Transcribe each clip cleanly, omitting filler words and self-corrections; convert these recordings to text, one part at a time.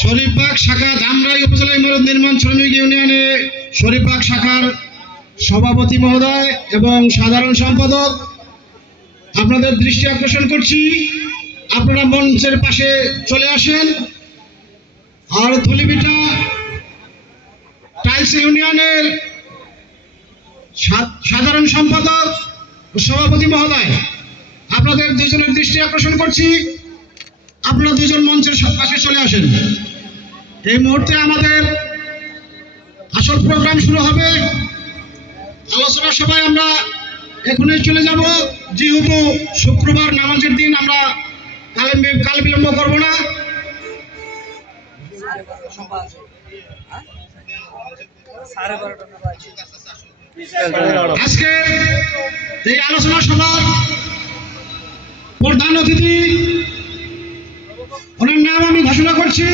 শরীফবাগ শাখা ধামরাই উপজেলা ইমারত নির্মাণ শ্রমিক ইউনিয়নে শরীফবাগ শাখার সভাপতি মহোদয় এবং সাধারণ সম্পাদক, আপনাদের দৃষ্টি আকর্ষণ করছি, আপনারা মঞ্চের পাশে চলে আসেন। আর ধুলিভিটা টাইলস ইউনিয়নের সাধারণ সম্পাদক ও সভাপতি মহোদয়, আপনাদের দুজনের দৃষ্টি আকর্ষণ করছি, আপনারা দুজন মঞ্চের পাশে চলে আসেন। এই মুহূর্তে আমাদের আসল প্রোগ্রাম শুরু হবে। আলোচনা সভায় আমরা এখনই চলে যাব, যেহেতু শুক্রবার নামাজের দিন আমরা কাল বিলম্ব করব না। আজকে এই আলোচনা সভার প্রধান অতিথি, ওনার নাম আমি ঘোষণা করছি।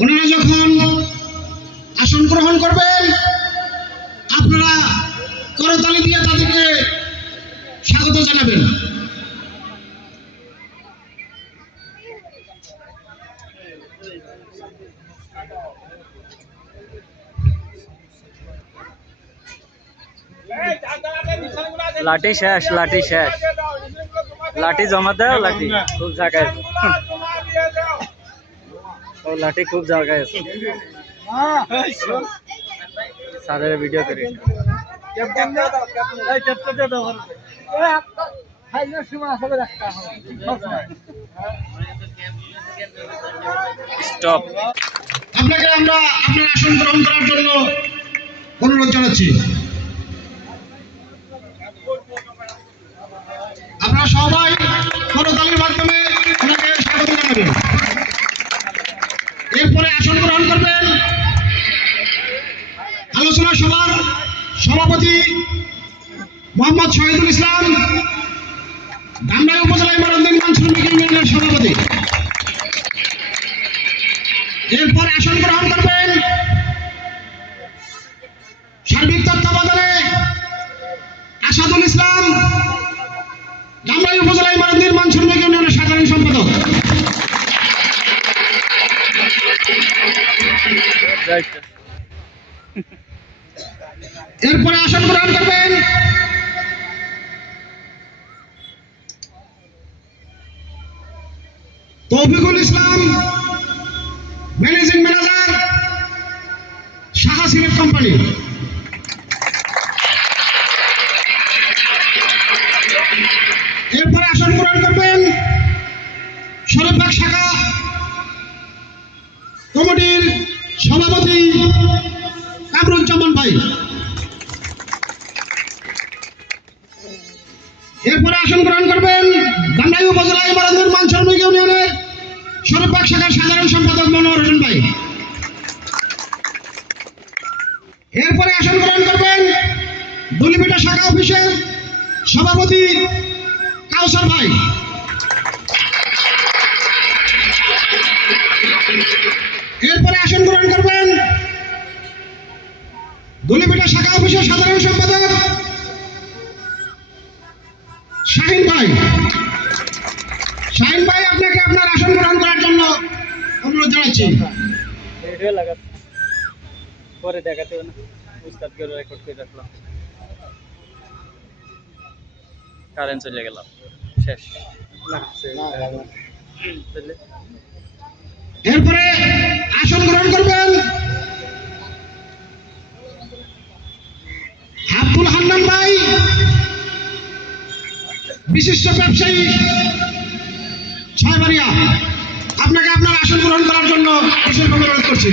ওনারা যখন আসন গ্রহণ করবেন, আপনারা করতালি দিয়ে তাদেরকে স্বাগত জানাবেন। লাঠি শেষ, লাঠি শেষ, লাঠি জমা দাও। লাঠি খুব জায়গায়, লাঠি খুব জায়গায় আছে। স্যারের ভিডিও করি। স্টপ। আপনাকে আমরা আপনার আসন গ্রহণ করার জন্য অনুরোধ জানাচ্ছি। আপনারা সবাই করতালির মাধ্যমে ওনাকে স্বাগত জানাবেন। এরপরে আসন গ্রহণ করবেন আলোচনা সভার সভাপতি মোহাম্মদ শহীদুল ইসলাম, ধামরাই উপজেলা ইমারত নির্মাণ শ্রমিক ইউনিয়নের সভাপতি। এরপরে আসন গ্রহণ করবেন সার্বিক তত্ত্বাবধানে আসাদুল ইসলাম, ধামরাই উপজেলা ইমারত নির্মাণ শ্রমিক ইউনিয়নের সাধারণ সম্পাদক। এরপরে আসন গ্রহণ করবেন Taufiqul Islam, managing manager, Saha cement company. এরপরে আসন গ্রহণ করবেন শরীফবাগ শাখা কমিটির সভাপতি কামরুজ্জামান ভাই। এরপরে আসন গ্রহণ করবেন ধামরাই উপজেলা ইমারত নির্মাণ শ্রমিক ইউনিয়নের শরীফবাগ শাখার সাধারণ সম্পাদক মনোহর হোসেন ভাই। এরপরে আসন গ্রহণ করবেন ধুলিভিটা শাখা অফিসের সভাপতি কাউসার ভাই। এরপরে আসন গ্রহণ করবেন ধুলিভিটা শাখা অফিসের সাধারণ সম্পাদক শাহিন ভাই। শাহিন ভাই, আপনাকে আপনার আসন গ্রহণ করার জন্য অনুরোধ জানাচ্ছি। পরে দেখাতে হবে না, উস্তাদ করে রেকর্ড করে রাখলাম। কারেন্ট চলে গেল, শেষ। এরপরে আসন গ্রহণ করবেন আব্দুল হান্নান ভাই, বিশিষ্ট ব্যবসায়ী, ছয়বাড়িয়া। আপনাকে আপনার আসন গ্রহণ করার জন্য বিশেষ অনুরোধ করছি।